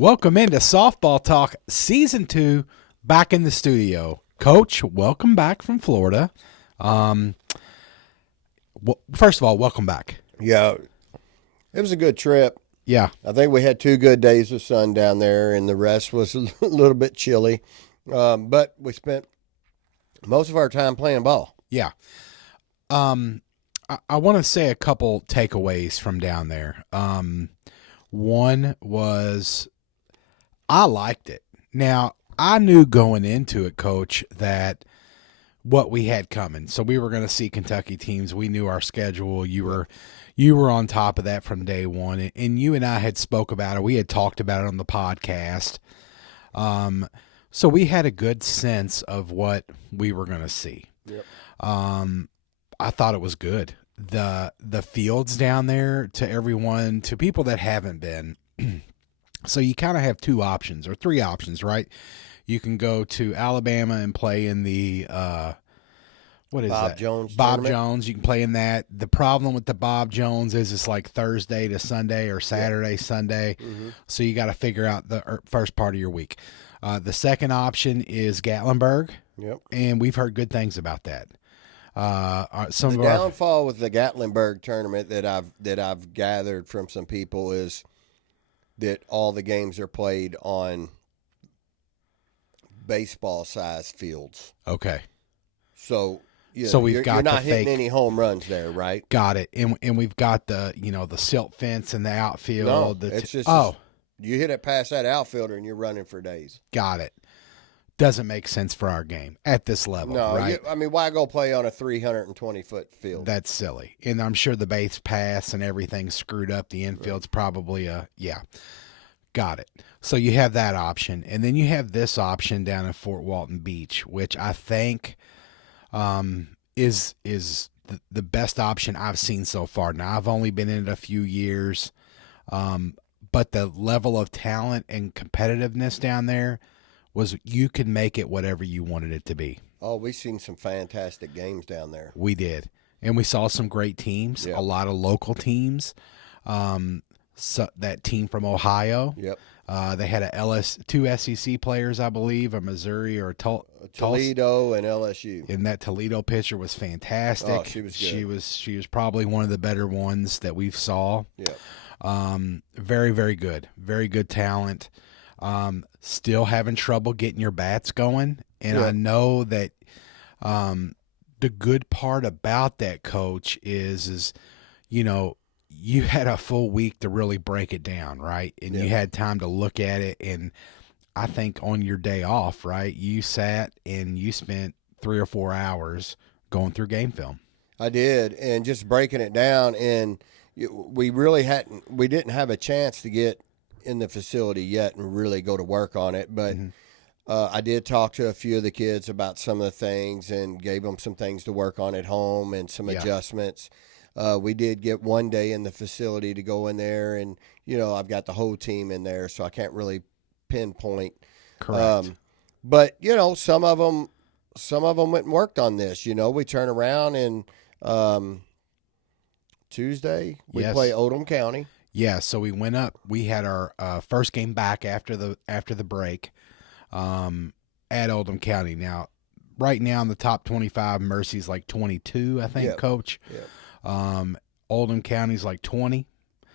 Welcome into Softball Talk Season 2, back in the studio. Coach, welcome back from Florida. First of all, welcome back. Yeah, it was a good trip. Yeah. I think we had 2 good days of sun down there, and the rest was a little bit chilly. But we spent most of our time playing ball. Yeah. I want to say a couple takeaways from down there. One was I liked it. Now, I knew going into it, Coach, that what we had coming. So we were going to see Kentucky teams. We knew our schedule. You were on top of that from day one, and you and I had spoke about it. We had talked about it on the podcast. So we had a good sense of what we were going to see. Yep. I thought it was good. The fields down there, to everyone, to people that haven't been. So you kind of have 2 options or 3 options, right? You can go to Alabama and play in the what is Bob that? Jones Bob tournament. Jones. You can play in that. The problem with the Bob Jones is it's like Thursday to Sunday or Saturday, Sunday. Mm-hmm. So you got to figure out the first part of your week. The second option is Gatlinburg. Yep. And we've heard good things about that. The downfall with the Gatlinburg tournament that I've gathered from some people is that all the games are played on baseball-sized fields. Okay. So, we've got you're not the hitting fake, any home runs there, right? Got it. And we've got the silt fence in the outfield. No, it's just you hit it past that outfielder and you're running for days. Got it. Doesn't make sense for our game at this level, no, right? Why go play on a 320-foot field? That's silly. And I'm sure the base pass and everything's screwed up. The infield's probably got it. So you have that option. And then you have this option down in Fort Walton Beach, which I think is the best option I've seen so far. Now, I've only been in it a few years, but the level of talent and competitiveness down there was you could make it whatever you wanted it to be. Oh, we've seen some fantastic games down there. We did. And we saw some great teams, a lot of local teams. So that team from Ohio. Yep. They had two SEC players, I believe, a Missouri or Toledo and LSU. And that Toledo pitcher was fantastic. Oh, she was good. She was probably one of the better ones that we've saw. Yeah. Very, very good. Very good talent. Still having trouble getting your bats going. And I know that the good part about that, Coach, is you had a full week to really break it down, right? And you had time to look at it. And I think on your day off, right, you sat and you spent 3 or 4 hours going through game film. I did, and just breaking it down. And we didn't have a chance to get in the facility yet and really go to work on it. But I did talk to a few of the kids about some of the things and gave them some things to work on at home and some adjustments. We did get one day in the facility to go in there, and I've got the whole team in there, so I can't really pinpoint. Correct. But some of them went and worked on this. We turn around and Tuesday we play Oldham County. Yeah, so we went up. We had our first game back after the break at Oldham County. Now, right now in the top 25, Mercy's like 22, I think, Coach. Yep. Oldham County's like 20.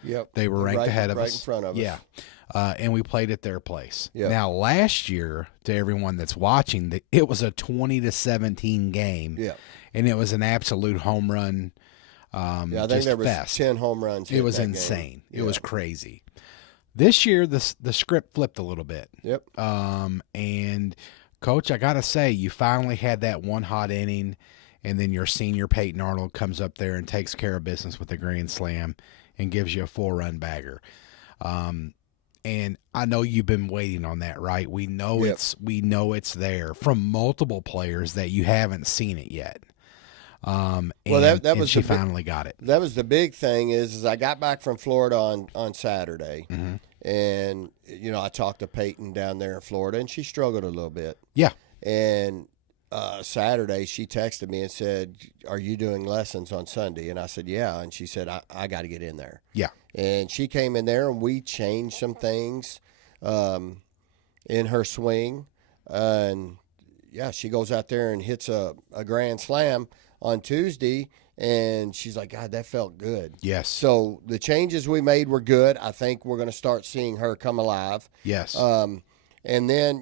Yep. They were ranked ahead of us. Right in front of us. Yeah. And we played at their place. Yep. Now, last year, to everyone that's watching, it was a 20-17 game. Yeah. And it was an absolute home run. I think there was fest. 10 home runs. It was insane. It was crazy. This year, the script flipped a little bit. Yep. And Coach, I gotta say, you finally had that one hot inning, and then your senior Peyton Arnold comes up there and takes care of business with a grand slam and gives you a 4-run bagger. And I know you've been waiting on that, right? We know it's there from multiple players that you haven't seen it yet. She finally got it. That was the big thing is I got back from Florida on Saturday, and I talked to Peyton down there in Florida, and she struggled a little bit. Yeah. And Saturday she texted me and said, "Are you doing lessons on Sunday?" And I said, "Yeah." And she said, "I got to get in there." Yeah. And she came in there, and we changed some things. in her swing. And, yeah, she goes out there and hits a grand slam on Tuesday, and she's like, God, that felt good. Yes. So the changes we made were good. I think we're going to start seeing her come alive. Yes. And then,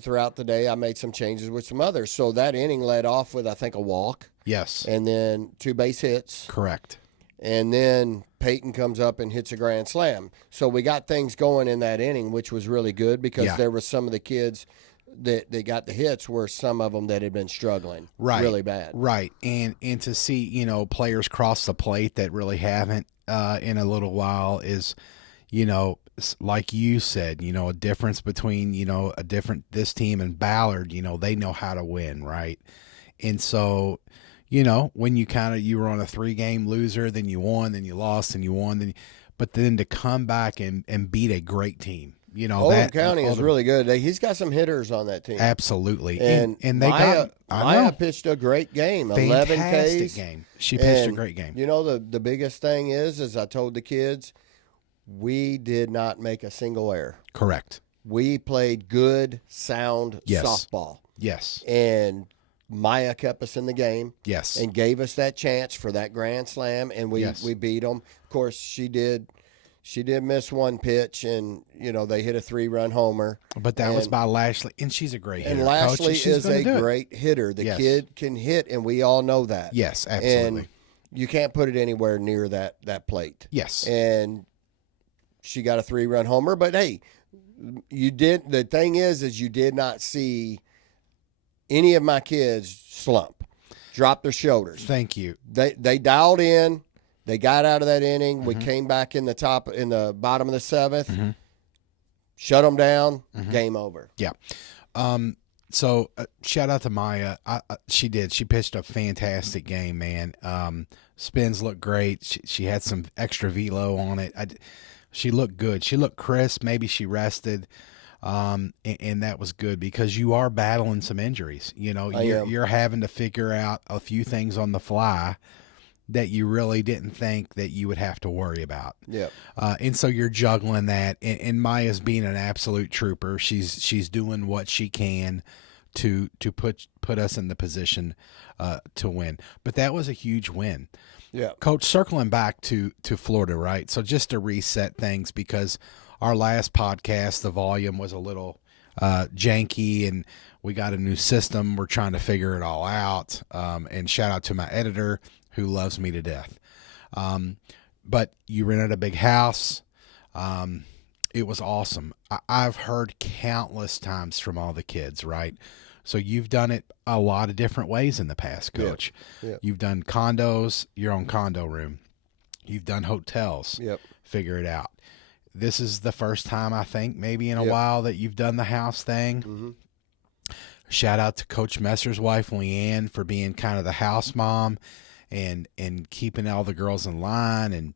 throughout the day, I made some changes with some others. So that inning led off with, I think, a walk. Yes. And then 2 base hits. Correct. And then Peyton comes up and hits a grand slam. So we got things going in that inning, which was really good because there were some of the kids that got the hits were some of them that had been struggling really bad. Right. And to see, players cross the plate that really haven't in a little while is, like you said, a difference between, this team and Ballard, they know how to win, right? And so, when you were on a 3-game loser, then you won, then you lost, and you won, but then to come back and beat a great team, Oldham County is really good. He's got some hitters on that team. Absolutely. And they Maya pitched a great game, 11 Ks. Game. She pitched a great game. The biggest thing is I told the kids, we did not make a single error. Correct. We played good, sound softball. Yes. And Maya kept us in the game. Yes. And gave us that chance for that grand slam, and we beat them. Of course, she did miss one pitch, and, they hit a 3-run homer. But that was by Lashley, and she's a great hitter. And Lashley Coach, is a great hitter. The kid can hit, and we all know that. Yes, absolutely. And you can't put it anywhere near that plate. Yes. And she got a 3-run homer, but hey, the thing is you did not see any of my kids slump, drop their shoulders. Thank you. They dialed in. They got out of that inning. Mm-hmm. We came back in the bottom of the 7th, mm-hmm. shut them down, mm-hmm. game over. Yeah. So shout out to Maya. She did. She pitched a fantastic game, man. Spins looked great. She had some extra velo on it. She looked good. She looked crisp. Maybe she rested. And that was good because you are battling some injuries. You're having to figure out a few things on the fly that you really didn't think that you would have to worry about. Yeah. And so you're juggling that, and Maya's being an absolute trooper. She's doing what she can to put us in the position to win. But that was a huge win. Yeah. Coach, circling back to Florida, right? So just to reset things, because our last podcast, the volume was a little janky, and we got a new system. We're trying to figure it all out. And shout out to my editor, who loves me to death. But you rented a big house. It was awesome. I've heard countless times from all the kids, right? So you've done it a lot of different ways in the past, Coach. Yep. You've done condos, your own condo room. You've done hotels. Yep. Figure it out. This is the first time, I think, maybe in a while, that you've done the house thing. Mm-hmm. Shout out to Coach Messer's wife, Leanne, for being kind of the house mom and keeping all the girls in line. And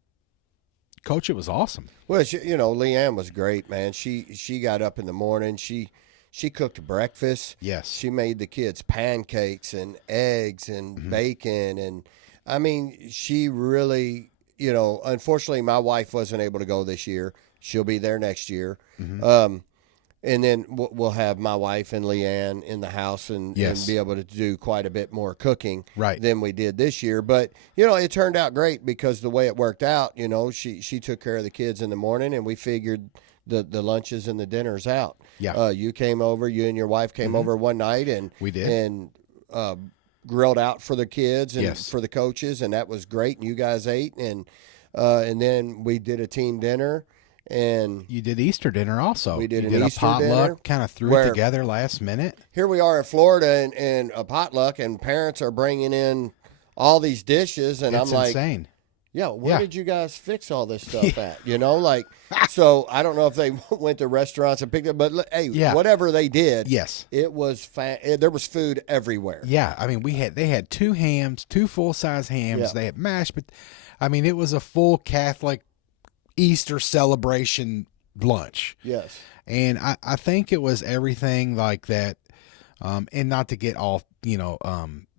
Coach, it was awesome. Well, Leanne was great, man. She got up in the morning. She cooked breakfast. Yes. She made the kids pancakes and eggs and mm-hmm. bacon. And, I mean, she really, unfortunately, my wife wasn't able to go this year. She'll be there next year. Mm-hmm. And then we'll have my wife and Leanne in the house and be able to do quite a bit more cooking than we did this year. But, it turned out great because the way it worked out, she took care of the kids in the morning, and we figured the lunches and the dinners out. Yeah. You and your wife came mm-hmm. over one night, and we did. And grilled out for the kids and for the coaches, and that was great. And you guys ate, and then we did a team dinner. And you did Easter dinner also. We did you an did Easter a potluck, dinner, kind of threw it together last minute. Here we are in Florida and a potluck, and parents are bringing in all these dishes, and it's I'm like, insane. Yeah, where did you guys fix all this stuff at? So I don't know if they went to restaurants and picked it, but hey, whatever they did, it was there was food everywhere. Yeah, I mean, they had 2 hams, 2 full-size hams. Yeah. They had mashed, but I mean, it was a full Catholic Easter celebration lunch. Yes. And I think it was everything like that, and not to get all,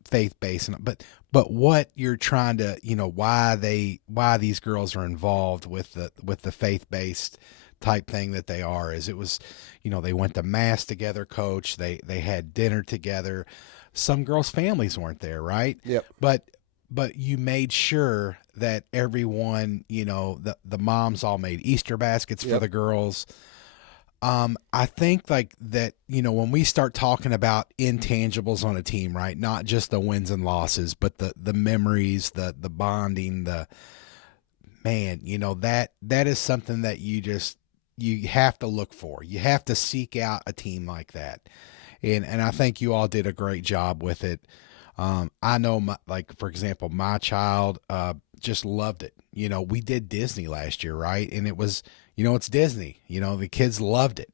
faith-based, but what you're trying to, why these girls are involved with the faith-based type thing that they are. Is it was, they went to mass together, Coach. They had dinner together. Some girls' families weren't there, right? Yep. But you made sure that everyone, the moms all made Easter baskets for Yep. the girls. I think like that, when we start talking about intangibles on a team, right? Not just the wins and losses, but the memories, the bonding, that is something that you have to look for. You have to seek out a team like that. And I think you all did a great job with it. I know, for example, my child just loved it. We did Disney last year, right? And it was, it's Disney. The kids loved it.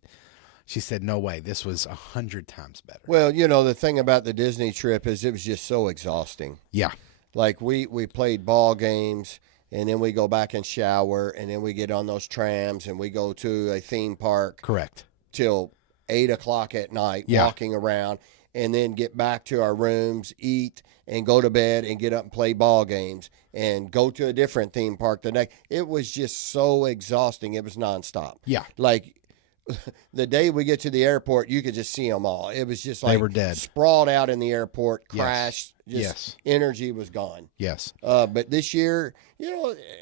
She said, no way, this was 100 times better. Well, the thing about the Disney trip is it was just so exhausting. Yeah. Like we played ball games, and then we go back and shower, and then we get on those trams, and we go to a theme park. Correct. Till 8 o'clock at night, Yeah. walking around, and then get back to our rooms, eat, and go to bed, and get up and play ball games, and go to a different theme park the next. It was just so exhausting. It was nonstop. Yeah. Like the day we get to the airport, you could just see them all. It was just like they were dead, sprawled out in the airport, crashed. Yes. Just energy was gone. Yes. But this year,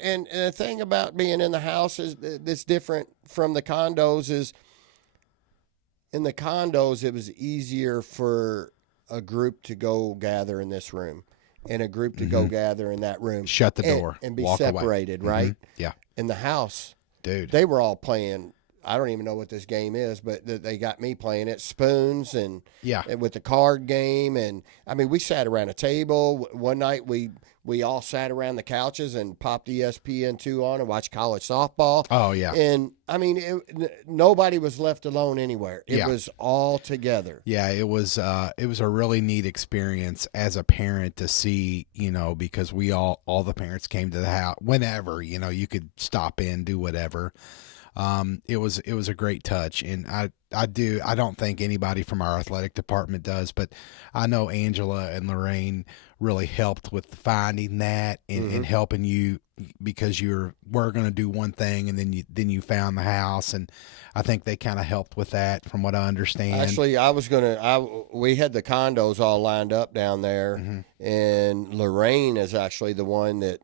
and the thing about being in the house is that's different from the condos is in the condos, it was easier for a group to go gather in this room and a group to go gather in that room. Shut the door. And be walk separated, away. right? Yeah. In the house, Dude. they were all playing. I don't even know what this game is, but they got me playing it. Spoons and with the card game. And, I mean, we sat around a table. One night we all sat around the couches and popped ESPN2 on and watched college softball. Oh, yeah. And, I mean, nobody was left alone anywhere. It was all together. Yeah, it was a really neat experience as a parent to see, because all the parents came to the house whenever, you could stop in, do whatever. It was a great touch, and I don't think anybody from our athletic department does, but I know Angela and Lorraine really helped with finding that and helping you because we're going to do one thing, and then you found the house, and I think they kind of helped with that from what I understand. Actually, we had the condos all lined up down there, and Lorraine is actually the one that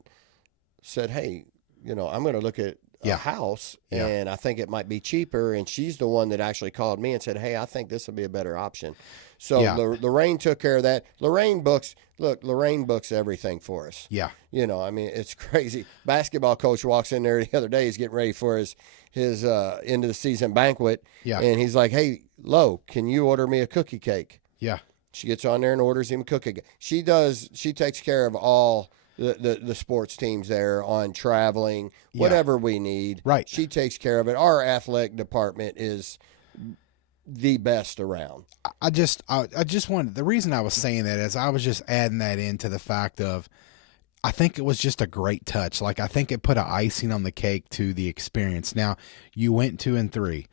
said, hey, I'm going to look at a house, and I think it might be cheaper. And she's the one that actually called me and said, hey, I think this will be a better option. So Lorraine took care of that. Lorraine books everything for us. Yeah. I mean, it's crazy. Basketball coach walks in there the other day. He's getting ready for his end of the season banquet. Yeah. And he's like, hey, Lo, can you order me a cookie cake? Yeah. She gets on there and orders him a cookie cake. She takes care of all the sports teams there on traveling, whatever we need. Right. She takes care of it. Our athletic department is the best around. I just wanted, the reason I was saying that is I was just adding that into the fact of, I think it was just a great touch. Like, I think it put an icing on the cake to the experience. Now, you went 2-3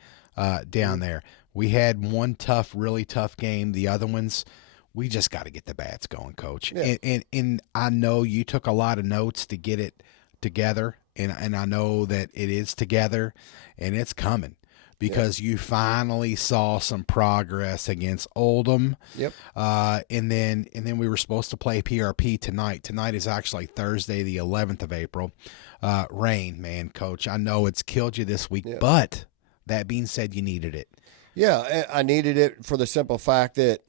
down there. We had one really tough game. The other ones, we just got to get the bats going, Coach. Yeah. And I know you took a lot of notes to get it together, and I know that it is together, and it's coming because you finally saw some progress against Oldham. Yep. And then we were supposed to play PRP tonight. Tonight is actually Thursday, the 11th of April. Rain, man, Coach. I know it's killed you this week, but that being said, you needed it. Yeah, I needed it for the simple fact that,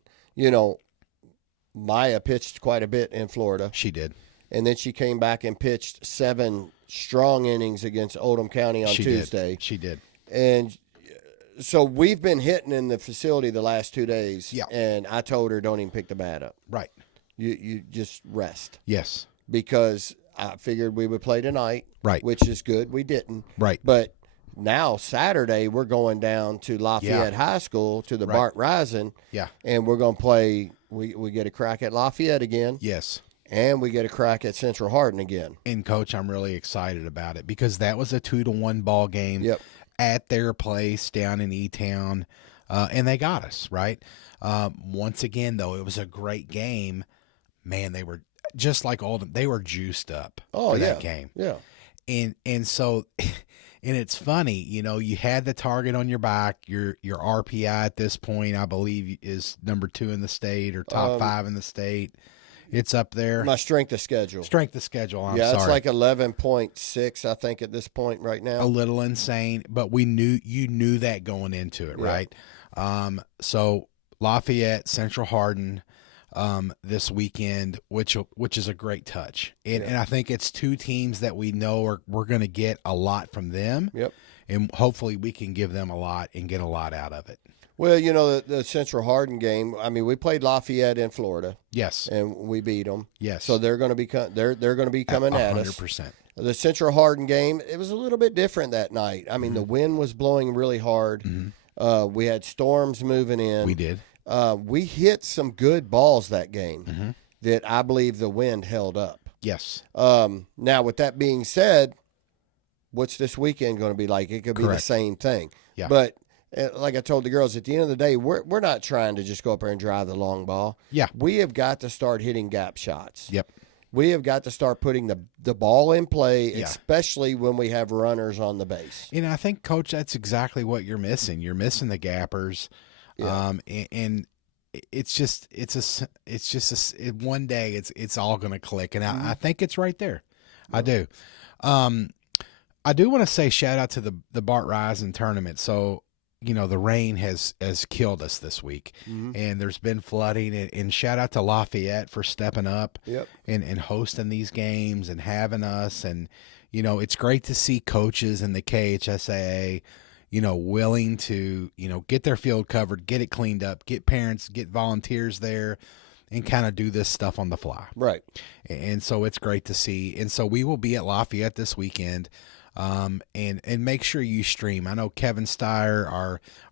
Maya pitched quite a bit in Florida. She did. And then she came back and pitched 7 strong innings against Oldham County on Tuesday. She did. And so we've been hitting in the facility the last 2 days. Yeah. And I told her, don't even pick the bat up. Right. You just rest. Yes. Because I figured we would play tonight. Right. Which is good. We didn't. Right. But now, Saturday, we're going down to Lafayette High School to the Bart Risen. Yeah. And we're going to play. We get a crack at Lafayette again. Yes. And we get a crack at Central Hardin again. And, Coach, I'm really excited about it because that was a 2-1 ball game at their place down in E-Town, and they got us, right? Once again, though, it was a great game. Man, they were just like Oldham. They were juiced up for that game. Yeah. And so And it's funny, you had the target on your back. Your RPI at this point, I believe, is number 2 in the state or top 5 in the state. It's up there. My strength of schedule. Strength of schedule. I'm yeah, sorry. It's like 11.6, I think, at this point right now. A little insane, but you knew that going into it, right? So Lafayette, Central Hardin, this weekend, which is a great touch, and I think it's 2 teams that we know we're going to get a lot from them. Yep. And hopefully we can give them a lot and get a lot out of it. Well, the Central Hardin game. I mean, we played Lafayette in Florida. Yes. And we beat them. Yes. So they're going to be they're going to be coming at us. 100%. The Central Hardin game, it was a little bit different that night. I mean, the wind was blowing really hard. We had storms moving in. We did. We hit some good balls that game that I believe the wind held up. Yes. Now, with that being said, what's this weekend going to be like? It could be the same thing. Yeah. But like I told the girls, at the end of the day, we're not trying to just go up there and drive the long ball. Yeah. We have got to start hitting gap shots. Yep. We have got to start putting the ball in play, especially when we have runners on the base. And I think, Coach, that's exactly what you're missing. You're missing the gappers. Yeah. And it's just one day it's all going to click. And I think it's right there. Yeah. I do. I do want to say shout out to the Bart Risen tournament. So, the rain has killed us this week, and there's been flooding. And shout out to Lafayette for stepping up and hosting these games and having us. And, it's great to see coaches in the KHSAA, willing to, get their field covered, get it cleaned up, get parents, get volunteers there, and kind of do this stuff on the fly. Right. And so it's great to see. And so we will be at Lafayette this weekend. And make sure you stream. I know Kevin Steyer,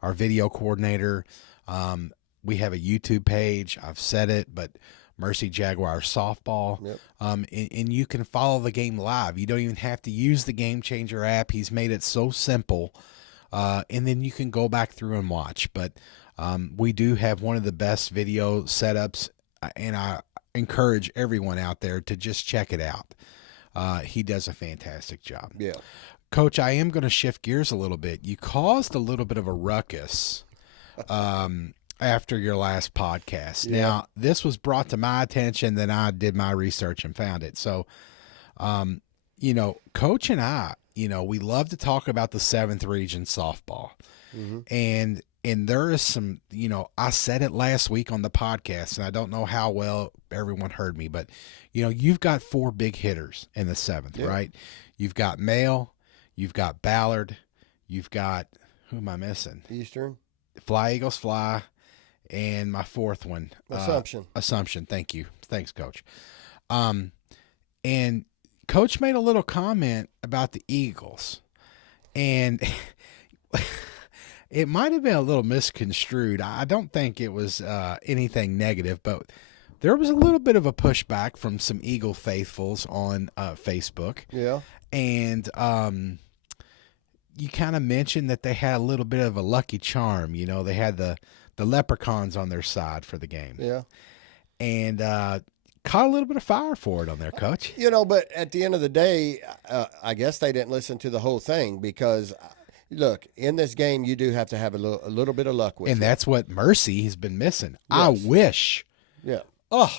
our video coordinator, we have a YouTube page. I've said it, but Mercy Jaguar softball. Yep. And you can follow the game live. You don't even have to use the Game Changer app. He's made it so simple. And then you can go back through and watch. But we do have one of the best video setups, and I encourage everyone out there to just check it out. He does a fantastic job. Yeah. Coach, I am going to shift gears a little bit. You caused a little bit of a ruckus after your last podcast. Yeah. Now, this was brought to my attention, then I did my research and found it. So, Coach and I, we love to talk about the 7th region softball. And there is some, I said it last week on the podcast, and I don't know how well everyone heard me, but, you've got 4 big hitters in the 7th, right? You've got Mail, you've got Ballard, you've got, who am I missing? Eastern. Fly Eagles Fly, and my 4th one. Assumption. Assumption, thank you. Thanks, Coach. And Coach made a little comment about the Eagles, and it might have been a little misconstrued. I don't think it was anything negative, but there was a little bit of a pushback from some Eagle faithfuls on Facebook. Yeah. And you kind of mentioned that they had a little bit of a lucky charm. They had the leprechauns on their side for the game. Yeah. And caught a little bit of fire for it on there, Coach. But at the end of the day, I guess they didn't listen to the whole thing because – look, in this game, you do have to have a little bit of luck with it. And that's what Mercy has been missing. Yes. I wish. Yeah. Oh.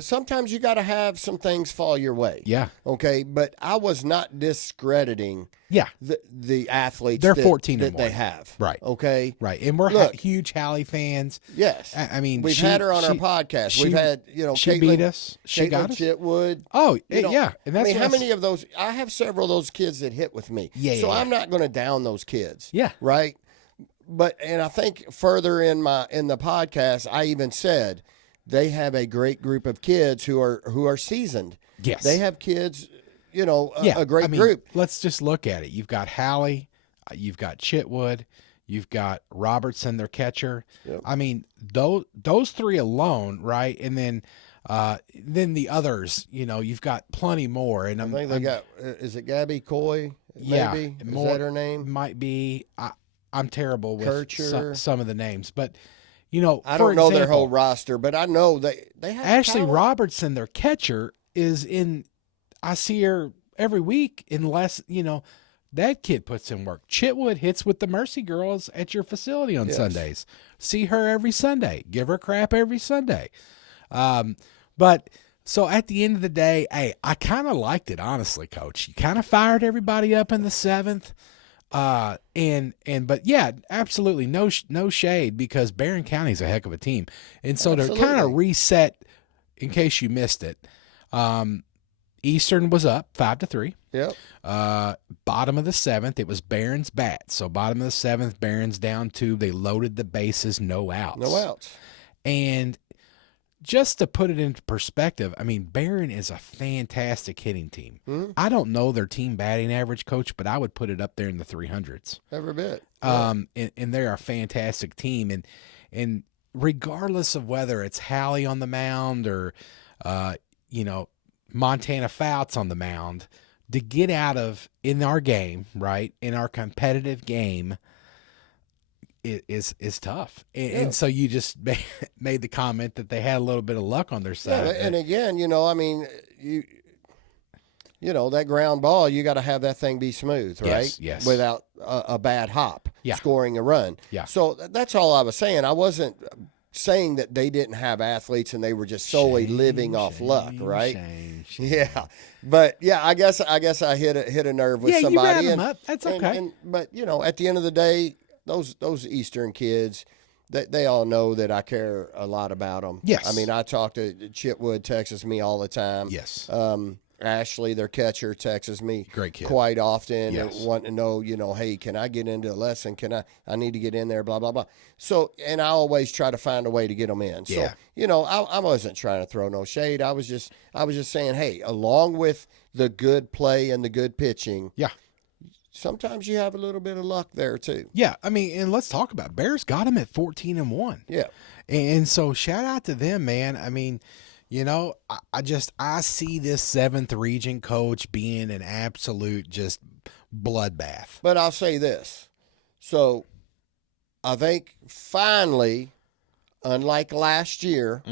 Sometimes you got to have some things fall your way. Yeah. Okay. But I was not discrediting the athletes they're 14 that and they one. have. Right. Okay. Right. And we're huge Hallie fans. Yes. I mean, we've had her on our podcast. We've had, she beat us. She Caitlin got us. Chitwood. Oh, yeah. And that's how many of those? I have several of those kids that hit with me. Yeah. So I'm not going to down those kids. Yeah. Right. And I think further in the podcast, I even said they have a great group of kids who are seasoned. Yes. They have kids, a great group. Let's just look at it. You've got Hallie, you've got Chitwood, you've got Robertson, their catcher. Yep. I mean, those 3 alone, right? And then the others, you've got plenty more. And I think they got, is it Gabby Coy? Maybe? Is that her name? Might be. I'm terrible with some of the names, but I don't know their whole roster, but I know they have Ashley talent. Robertson, their catcher, is in. I see her every week unless, that kid puts in work. Chitwood hits with the Mercy Girls at your facility on Sundays. See her every Sunday. Give her crap every Sunday. But so at the end of the day, hey, I kind of liked it, honestly, Coach. You kind of fired everybody up in the 7th. But yeah, absolutely no shade, because Barron County's a heck of a team. And so to kind of reset, in case you missed it, Eastern was up 5-3. Yep. Bottom of the 7th, it was Barron's bat. So bottom of the 7th, Barron's down 2. They loaded the bases, no outs. No outs. And just to put it into perspective, I mean, Barron is a fantastic hitting team. Mm-hmm. I don't know their team batting average, Coach, but I would put it up there in the 300s. Every bit. Yeah. And they're a fantastic team. And regardless of whether it's Hallie on the mound or, Montana Fouts on the mound, to get out of in our game, right, in our competitive game, is tough. And so you just made the comment that they had a little bit of luck on their side. Yeah, and again, I mean, that ground ball, you got to have that thing be smooth, right? Yes. Without a bad hop, Yeah. scoring a run. Yeah. So that's all I was saying. I wasn't saying that they didn't have athletes and they were just solely living off luck, right? Shame. Yeah, but yeah, I guess I hit a nerve with somebody. Yeah, you ran them up. That's okay. But at the end of the day, those Eastern kids, they all know that I care a lot about them. Yes. I mean, I talk to Chitwood, texts me all the time. Yes. Ashley, their catcher, texts me Great kid. quite often, Yes. wanting to know, hey, can I get into a lesson? I need to get in there, blah, blah, blah. So, and I always try to find a way to get them in. So, Yeah. I wasn't trying to throw no shade. I was just saying, hey, along with the good play and the good pitching, Yeah. sometimes you have a little bit of luck there too. Yeah, I mean, and let's talk about it. Bears got him at 14-1. Yeah. And so shout out to them, man. I mean, I see this 7th region, Coach, being an absolute just bloodbath. But I'll say this. So I think finally, unlike last year,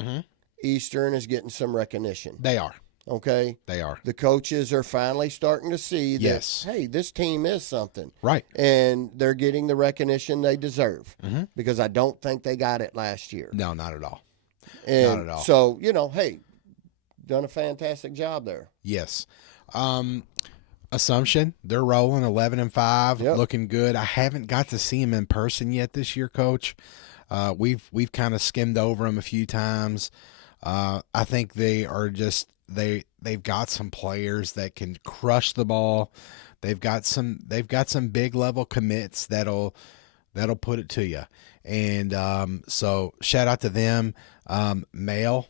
Eastern is getting some recognition. They are. Okay? They are. The coaches are finally starting to see that, Yes. hey, this team is something. Right. And they're getting the recognition they deserve, because I don't think they got it last year. No, not at all. And Not at all. so, hey, done a fantastic job there. Yes. Assumption, they're rolling 11-5, Yep. looking good. I haven't got to see them in person yet this year, Coach. We've kind of skimmed over them a few times. I think they are just they've got some players that can crush the ball. They've got some big level commits that'll put it to you. And so shout out to them. Male,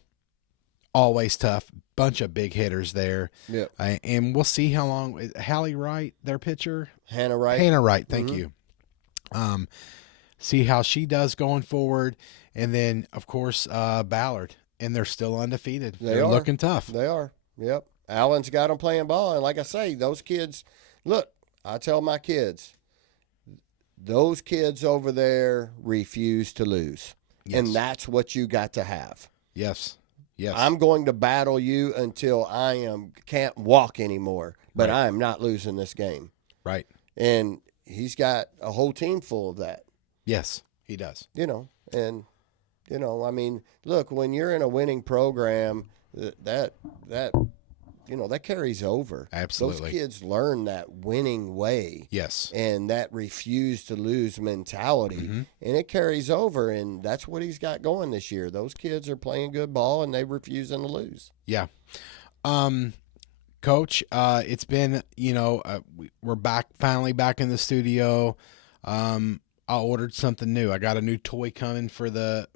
always tough. Bunch of big hitters there. Yeah. And we'll see how long. Hallie Wright, their pitcher? Hannah Wright. Hannah Wright, thank you. See how she does going forward. And then, of course, Ballard. And they're still undefeated. They're looking tough. They are. Yep. Allen's got them playing ball. And like I say, those kids, look, I tell my kids, those kids over there refuse to lose. Yes. And that's what you got to have. Yes. Yes. I'm going to battle you until I can't walk anymore, but Right. I am not losing this game. Right. And he's got a whole team full of that. Yes, he does. I mean, look, when you're in a winning program, that carries over. Absolutely. Those kids learn that winning way. Yes. And that refuse to lose mentality. And it carries over, and that's what he's got going this year. Those kids are playing good ball, and they're refusing to lose. Yeah. Coach, it's been, we're finally back in the studio. I ordered something new. I got a new toy coming for the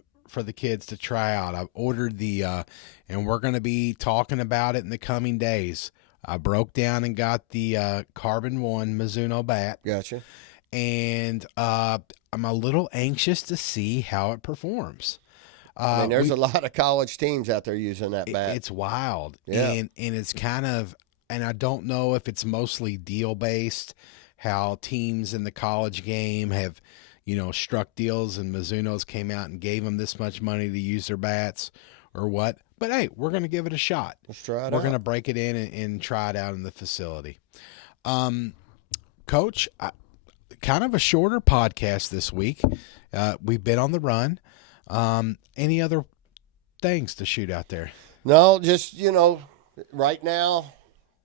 kids to try out. I've ordered and we're going to be talking about it in the coming days. I broke down and got the Carbon 1 Mizuno bat. Gotcha. And I'm a little anxious to see how it performs. I mean, there's a lot of college teams out there using that bat. It's wild. Yeah. And it's kind of, and I don't know if it's mostly deal based, how teams in the college game have, struck deals and Mizuno's came out and gave them this much money to use their bats or what. But hey, we're going to give it a shot. Let's try it We're out. going to break it in and try it out in the facility. Coach, kind of a shorter podcast this week. We've been on the run. Any other things to shoot out there? No, just, right now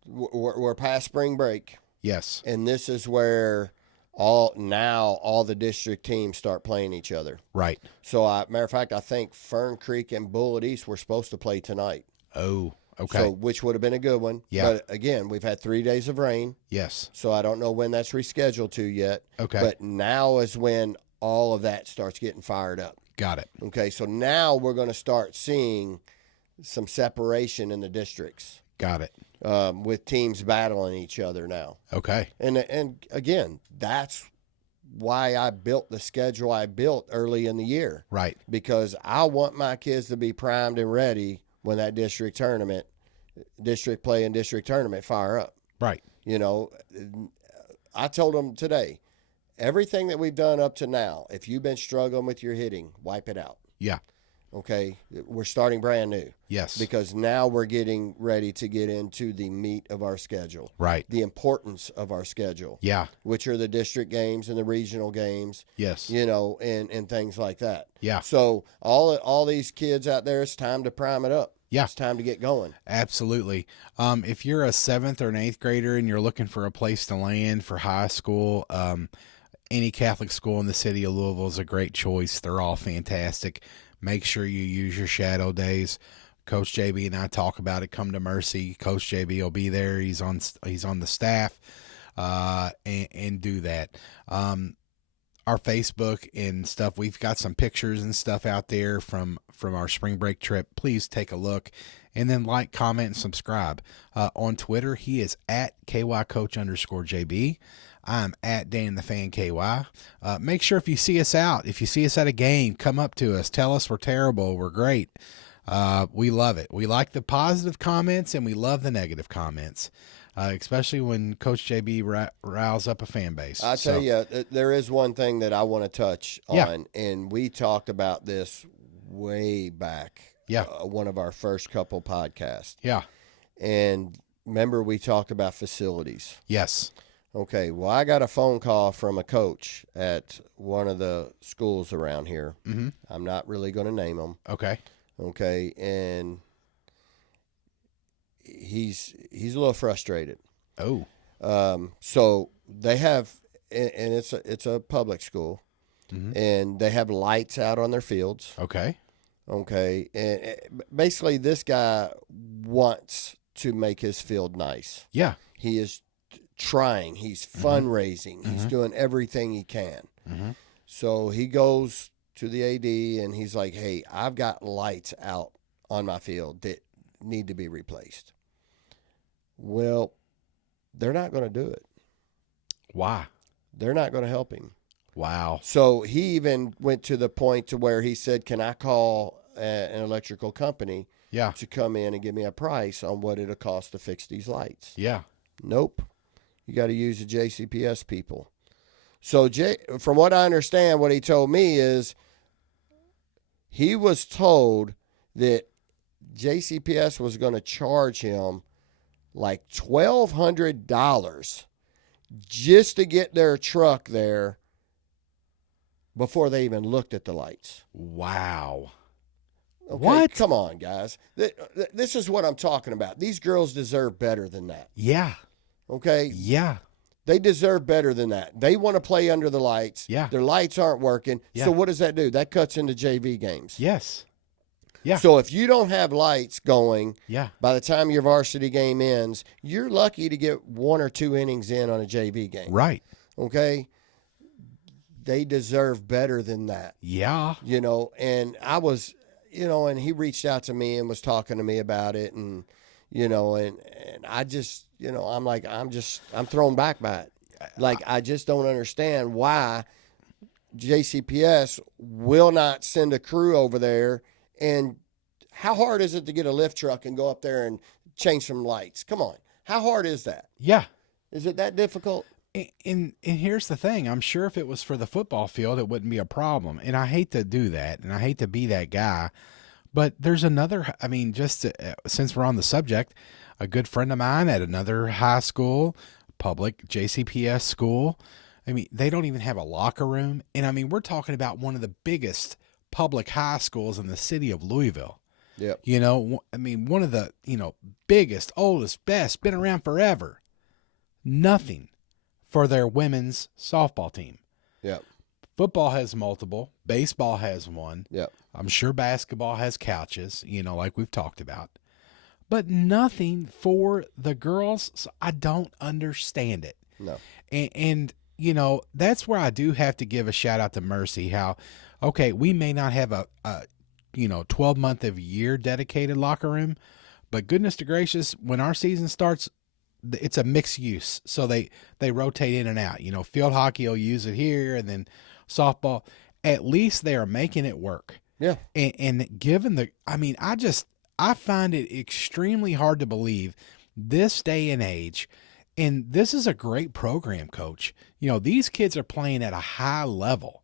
we're past spring break. Yes. And this is where all the district teams start playing each other. Right. So, matter of fact, I think Fern Creek and Bullitt East were supposed to play tonight. Oh, okay. So, which would have been a good one. Yeah. But again, we've had 3 days of rain. Yes. So I don't know when that's rescheduled to yet. Okay. But now is when all of that starts getting fired up. Got it. Okay. So now we're going to start seeing some separation in the districts. Got it. With teams battling each other now. Okay. And again, that's why I built the schedule I built early in the year. Right. Because I want my kids to be primed and ready when that district play and district tournament fire up. Right. I told them today, everything that we've done up to now, if you've been struggling with your hitting, wipe it out. Yeah. Okay, we're starting brand new. Yes. Because now we're getting ready to get into the meat of our schedule. Right. The importance of our schedule. Yeah. Which are the district games and the regional games. Yes. And things like that. Yeah. So all these kids out there, it's time to prime it up. Yeah. It's time to get going. Absolutely. If you're a 7th or an 8th grader and you're looking for a place to land for high school, any Catholic school in the city of Louisville is a great choice. They're all fantastic. Make sure you use your shadow days. Coach JB and I talk about it. Come to Mercy. Coach JB will be there. He's on the staff, and do that. Our Facebook and stuff. We've got some pictures and stuff out there from our spring break trip. Please take a look, and then like, comment, and subscribe. On Twitter, he is at KYCoach_JB. I'm at DanTheFan KY. Make sure if you see us at a game, come up to us. Tell us we're terrible. We're great. We love it. We like the positive comments and we love the negative comments, especially when Coach JB riles up a fan base. I tell you, there is one thing that I want to touch on, and we talked about this way back. Yeah. One of our first couple podcasts. Yeah. And remember, we talked about facilities. Yes. Okay, well, I got a phone call from a coach at one of the schools around here. Mm-hmm. I'm not really going to name him. Okay. Okay, and he's a little frustrated. Oh. So they have, and it's a public school, mm-hmm. and they have lights out on their fields. Okay. Okay, and basically this guy wants to make his field nice. Yeah. He is trying. He's fundraising. Mm-hmm. He's doing everything he can. Mm-hmm. So he goes to the AD and he's like, hey, I've got lights out on my field that need to be replaced. Well, they're not going to do it. Why? They're not going to help him. Wow. So he even went to the point to where he said, can I call an electrical company to come in and give me a price on what it'll cost to fix these lights? Yeah. Nope. You got to use the JCPS people. So from what I understand, what he told me is he was told that JCPS was going to charge him like $1,200 just to get their truck there before they even looked at the lights. Wow. Okay, what? Come on, guys. This is what I'm talking about. These girls deserve better than that. Yeah. Okay? Yeah. They deserve better than that. They want to play under the lights. Yeah. Their lights aren't working. Yeah. So what does that do? That cuts into JV games. Yes. Yeah. So if you don't have lights going by the time your varsity game ends, you're lucky to get 1 or 2 innings in on a JV game. Right. Okay? They deserve better than that. Yeah. And I was, and he reached out to me and was talking to me about it. And, and I just, I'm like, I'm thrown back by it. Like, I just don't understand why JCPS will not send a crew over there. And how hard is it to get a lift truck and go up there and change some lights? Come on. How hard is that? Yeah. Is it that difficult? And here's the thing. I'm sure if it was for the football field, it wouldn't be a problem. And I hate to do that, and I hate to be that guy. But there's another, I mean, just since we're on the subject, a good friend of mine at another high school, public JCPS school, I mean, they don't even have a locker room. And I mean, we're talking about one of the biggest public high schools in the city of Louisville. Yep. You know, I mean, one of the, biggest, oldest, best, been around forever. Nothing for their women's softball team. Yep. Football has multiple. Baseball has one. Yep. I'm sure basketball has couches, like we've talked about. But nothing for the girls. So I don't understand it. No. And that's where I do have to give a shout out to Mercy. How, okay, we may not have a 12-month of year dedicated locker room, but goodness to gracious, when our season starts, it's a mixed use. So they rotate in and out. Field hockey will use it here, and then softball. At least they are making it work. Yeah. And given I find it extremely hard to believe this day and age, and this is a great program, Coach. These kids are playing at a high level,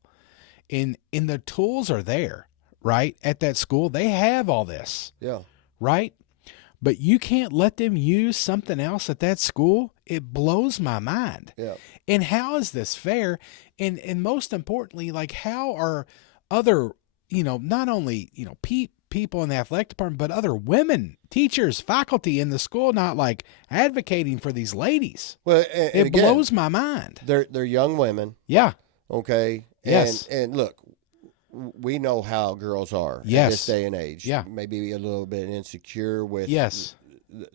and the tools are there, right? At that school, they have all this. Yeah. Right? But you can't let them use something else at that school. It blows my mind. Yeah. And how is this fair? And most importantly, like, how are other, not only, people in the athletic department, but other women, teachers, faculty in the school not like advocating for these ladies? Well, and it blows my mind. They're young women. Yeah. Okay. Yes. And look, we know how girls are in Yes. this day and age. Yeah. Maybe a little bit insecure with Yes.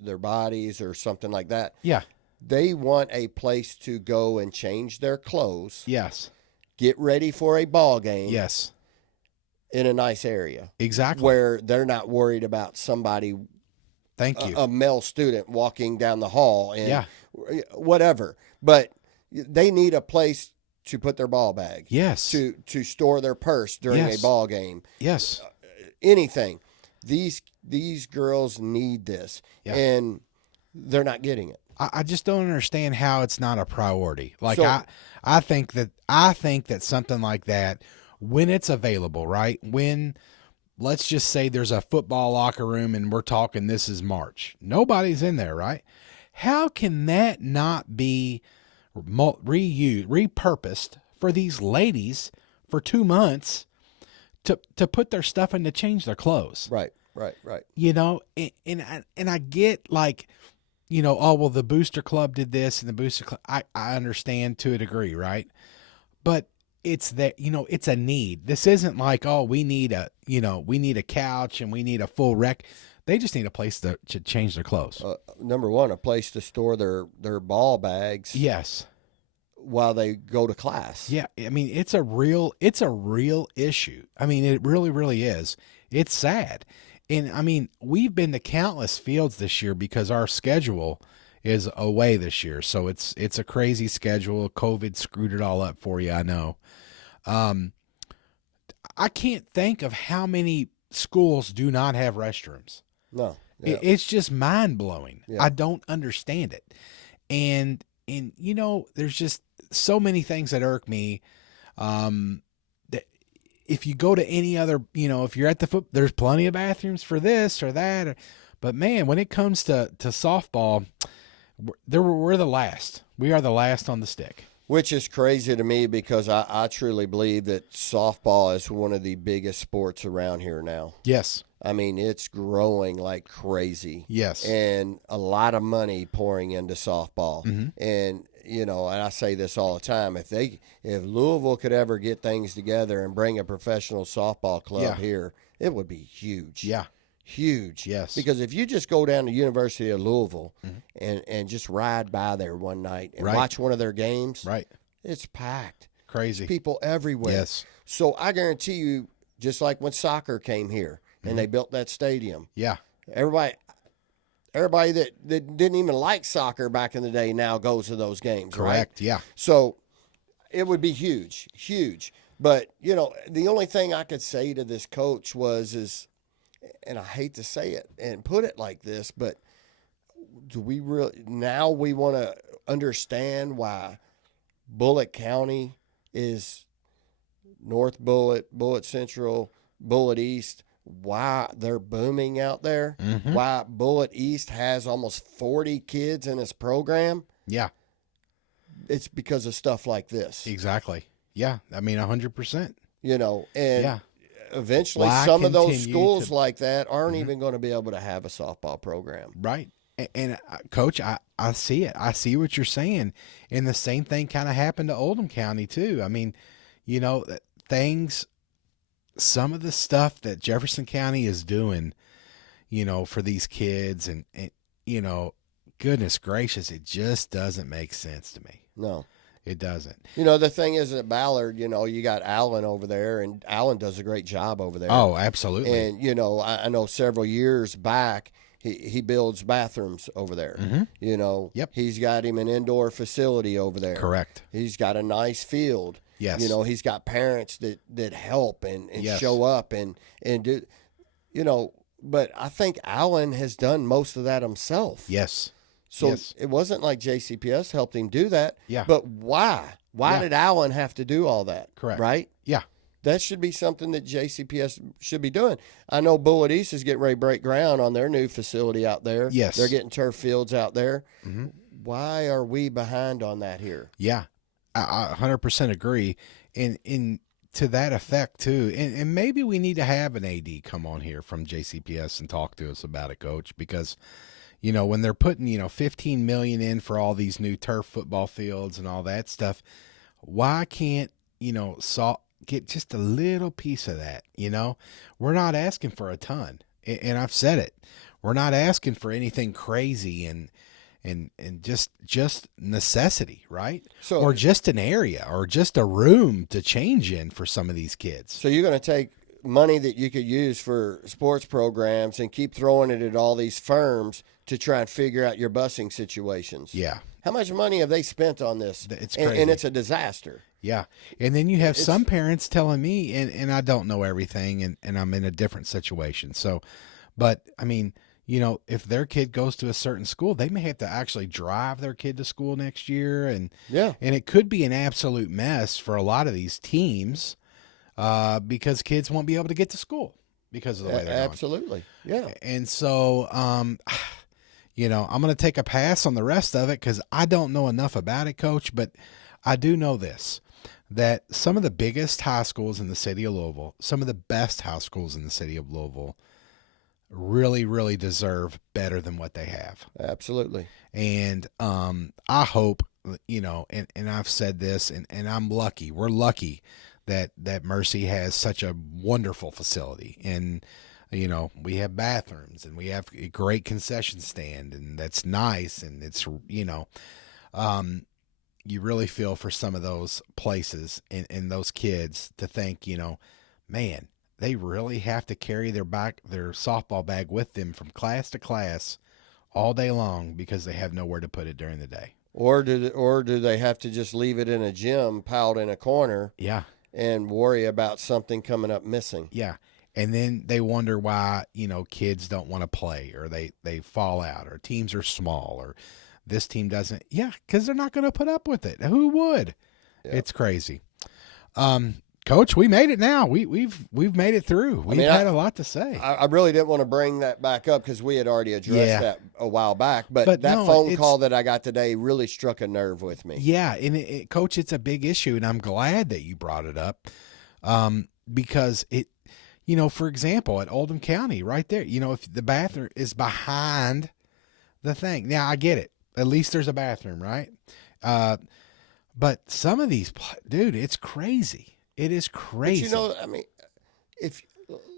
their bodies or something like that. Yeah. They want a place to go and change their clothes. Yes. Get ready for a ball game. Yes. In a nice area. Exactly. Where they're not worried about somebody, Thank you. a male student walking down the hall and Yeah. whatever. But they need a place to put their ball bag. Yes. To store their purse during Yes. a ball game. Yes. Anything. These girls need this. Yeah. And they're not getting it. I just don't understand how it's not a priority. Like, So- I think that something like that, when it's available, right? When, let's just say there's a football locker room and we're talking this is March. Nobody's in there, right? How can that not be reused, repurposed for these ladies for 2 months to put their stuff in to change their clothes? Right. And I get, like, oh, well, the booster club did this and the booster club, I understand to a degree, right? But it's that, it's a need. This isn't like, oh, we need a couch and we need a full rec. They just need a place to change their clothes. Number one, a place to store their ball bags. Yes. While they go to class. Yeah. I mean, it's a real issue. I mean, it really, really is. It's sad. And I mean, we've been to countless fields this year because our schedule is away this year. So it's a crazy schedule. COVID screwed it all up for you, I know. I can't think of how many schools do not have restrooms. No. Yeah. It's just mind blowing. Yeah. I don't understand it. And there's just so many things that irk me. That if you go to any other, if you're at the there's plenty of bathrooms for this or that. But man, when it comes to softball, we're the last. We are the last on the stick. Which is crazy to me because I truly believe that softball is one of the biggest sports around here now. Yes. I mean, it's growing like crazy. Yes. And a lot of money pouring into softball. Mm-hmm. And, and I say this all the time, if Louisville could ever get things together and bring a professional softball club here, it would be huge. Yeah. Huge. Yes. Because if you just go down to University of Louisville and just ride by there one night and watch one of their games, right, it's packed. Crazy. People everywhere. Yes. So I guarantee you, just like when soccer came here and they built that stadium. Yeah. Everybody that didn't even like soccer back in the day now goes to those games. Correct. Right? Yeah. So it would be huge, huge. But, the only thing I could say to this coach is, and I hate to say it and put it like this, but do we really now we want to understand why Bullitt County is North Bullitt, Bullitt Central, Bullitt East, why they're booming out there, why Bullitt East has almost 40 kids in its program. Yeah. It's because of stuff like this. Exactly. Yeah. I mean, 100%. And Yeah. eventually Why some of those continue schools to- like that aren't even going to be able to have a softball program. Right. And Coach, I see it. I see what you're saying. And the same thing kind of happened to Oldham County too. I mean, some of the stuff that Jefferson County is doing, for these kids and goodness gracious, it just doesn't make sense to me. No. It doesn't. The thing is at Ballard, you got Allen over there, and Allen does a great job over there. Oh, absolutely. And, I know several years back, he builds bathrooms over there. Yep. He's got him an indoor facility over there. Correct. He's got a nice field. Yes. He's got parents that help and Yes. show up and do, but I think Allen has done most of that himself. Yes. So Yes. it wasn't like JCPS helped him do that. Yeah. But why? Why Yeah. did Allen have to do all that? Correct. Right? Yeah. That should be something that JCPS should be doing. I know Bullitt East is getting ready to break ground on their new facility out there. Yes. They're getting turf fields out there. Why are we behind on that here? Yeah. I 100% agree. And to that effect too. And maybe we need to have an AD come on here from JCPS and talk to us about it, Coach, because when they're putting, $15 million in for all these new turf football fields and all that stuff, why can't, get just a little piece of that? We're not asking for a ton. And I've said it. We're not asking for anything crazy and just necessity, right? So, or just an area or just a room to change in for some of these kids. So you're going to take money that you could use for sports programs and keep throwing it at all these firms to try and figure out your busing situations. Yeah. How much money have they spent on this? It's crazy. And it's a disaster. Yeah. And then you have some parents telling me, and I don't know everything, and I'm in a different situation. So, but I mean, if their kid goes to a certain school, they may have to actually drive their kid to school next year. And it could be an absolute mess for a lot of these teams because kids won't be able to get to school because of the way they're going. Absolutely. Yeah. And so, I'm going to take a pass on the rest of it because I don't know enough about it, Coach, but I do know this, that some of the biggest high schools in the city of Louisville, some of the best high schools in the city of Louisville, really, really deserve better than what they have. Absolutely. And I hope, and I've said this, and I'm lucky. We're lucky that Mercy has such a wonderful facility. And, we have bathrooms and we have a great concession stand, and that's nice. And it's, you really feel for some of those places and those kids to think, man, they really have to carry their softball bag with them from class to class all day long because they have nowhere to put it during the day. Or do they have to just leave it in a gym piled in a corner? Yeah. And worry about something coming up missing. Yeah. And then they wonder why, kids don't want to play, or they fall out, or teams are small, or this team doesn't. Yeah, because they're not going to put up with it. Who would? Yeah. It's crazy. Coach, we made it now. We've made it through. We've had a lot to say. I really didn't want to bring that back up because we had already addressed that a while back. But that phone call that I got today really struck a nerve with me. Yeah, and Coach, it's a big issue, and I'm glad that you brought it up because it, for example, at Oldham County, right there, if the bathroom is behind the thing. Now, I get it. At least there's a bathroom, right? But some of these, dude, it's crazy. It is crazy. But if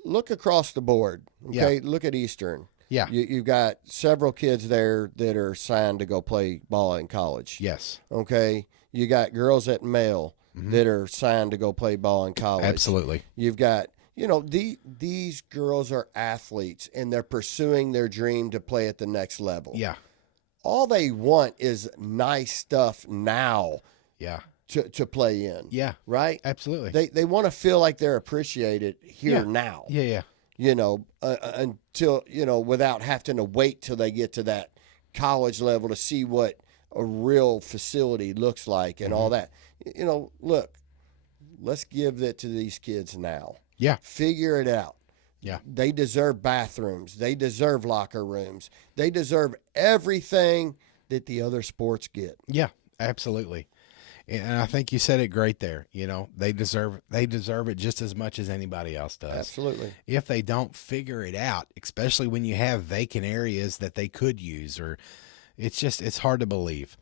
look across the board, okay, look at Eastern. Yeah. You've got several kids there that are signed to go play ball in college. Yes. Okay. You got girls at Male that are signed to go play ball in college. Absolutely. You've got, these girls are athletes and they're pursuing their dream to play at the next level. Yeah. All they want is nice stuff now. Yeah. To play in. Yeah. Right? Absolutely. They want to feel like they're appreciated here now. Yeah. Until, without having to wait till they get to that college level to see what a real facility looks like and all that. Look, let's give that to these kids now. Yeah. Figure it out. Yeah. They deserve bathrooms. They deserve locker rooms. They deserve everything that the other sports get. Yeah, absolutely. And I think you said it great there. You know, they deserve it just as much as anybody else does. Absolutely. If they don't figure it out, especially when you have vacant areas that they could use, or it's hard to believe.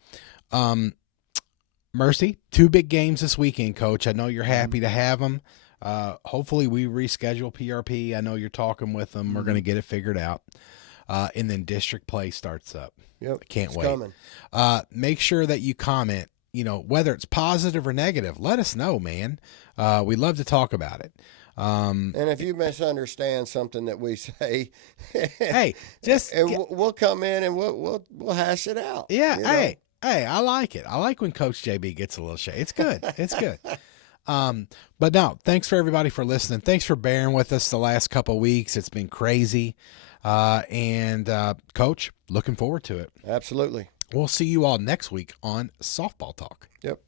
Mercy, 2 big games this weekend, Coach. I know you're happy to have them. Hopefully we reschedule PRP. I know you're talking with them. We're going to get it figured out. And then district play starts up. Yep. Can't wait. Coming. Make sure that you comment, you know, whether it's positive or negative. Let us know, man. We love to talk about it. And if you misunderstand something that we say, hey, just we'll come in and we'll hash it out. Yeah. Hey, I like it. I like when Coach JB gets a little shade. It's good. It's good. But no, thanks for everybody for listening. Thanks for bearing with us the last couple of weeks. It's been crazy. And Coach, looking forward to it. Absolutely. We'll see you all next week on Softball Talk. Yep.